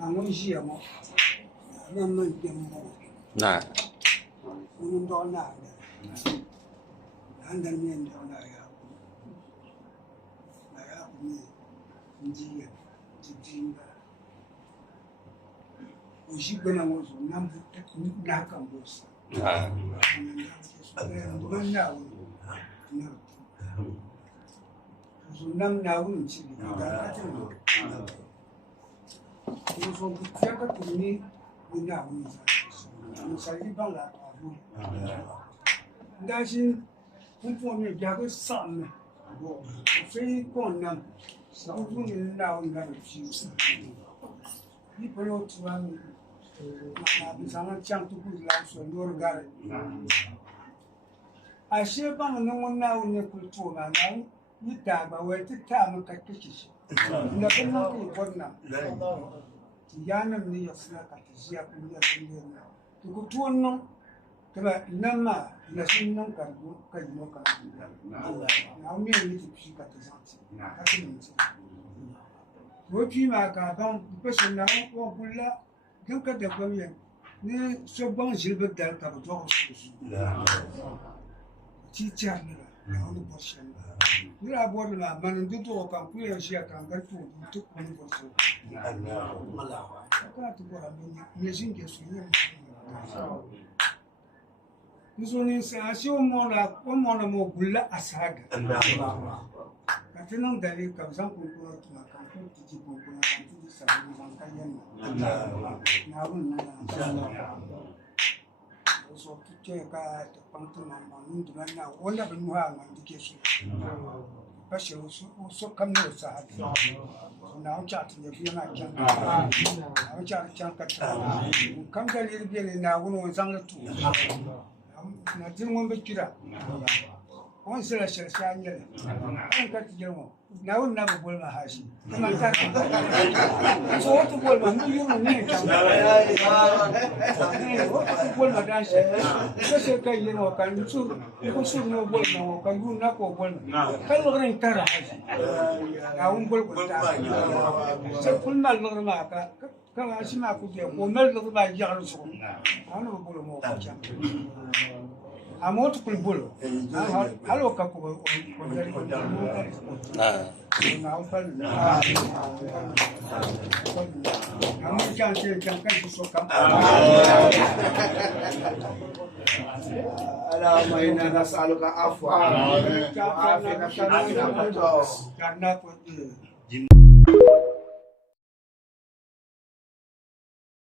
Angusia mo. Naman mo. Na. Unong doon na. Andan niyan doon na ya. Na ya ni njiya jijinga. Ushibana mo so nambu nakambosa. Ah. Ndugan na wo. So nam na wo nchi da ka tin. So kuchaka tuni ni na wo ni sa. Misali bangla abu. Ndashin kumpo ni jago sam. Bo. Fe kon nam. Sa wo ni na wo na chi. Ni polo tuan na bisana chang tu ku la so nor gar. A she bang no na wo ne kultu na na ni ta ba we ti ta ma ka kishi. Na kan na ku bonna. Yana ni ya sna ka ti ya ku ya ni na. Ku tuon no kaba nama na shin nan ka ku ka no ka. Na mi ni ti shi ka ti santi. Ka ti ni ti. Wopi ma ka ban person na ko bulla kan ka da kwamiya ne so ban jilbe dal ka ba to su ci cha ne na wani person ni la bo na man du to kan ku ya shi kan ga to wani person mala ka to ko me shin ke su ne ni so ni sa shi o mo na mo bulla asaga Katinan dari kamsan kunkuna tuna kamfun tiji kunkuna kamfun tiji sabu zankayen na wun na so kike ka ta pantu na mamun dunan na wanda bin muha man dike su bashi so kam ne sa hadi na wuce tun ya biya na kyan na wuce kyan ka ta kam da libe na wun zanga tu na tin mun be kira on se la cherche a niele on ka tijemo na won na bol ma hashi kuma ta so to bol ma mu yuru ni ta bol ma dan she so se ka yeno kan su ko su no bol ma ko yu na ko bol ka lo ren tara hashi na won bol ko ta se kul mal no ma ka ka shi ma ku je ko mel no ba ya lo so ana bol mo ko cha Amoto kulbulo. Halo kaku kondari na upal. Kamu jangan susukam. Allahumma inna nas'aluka afwa. Karena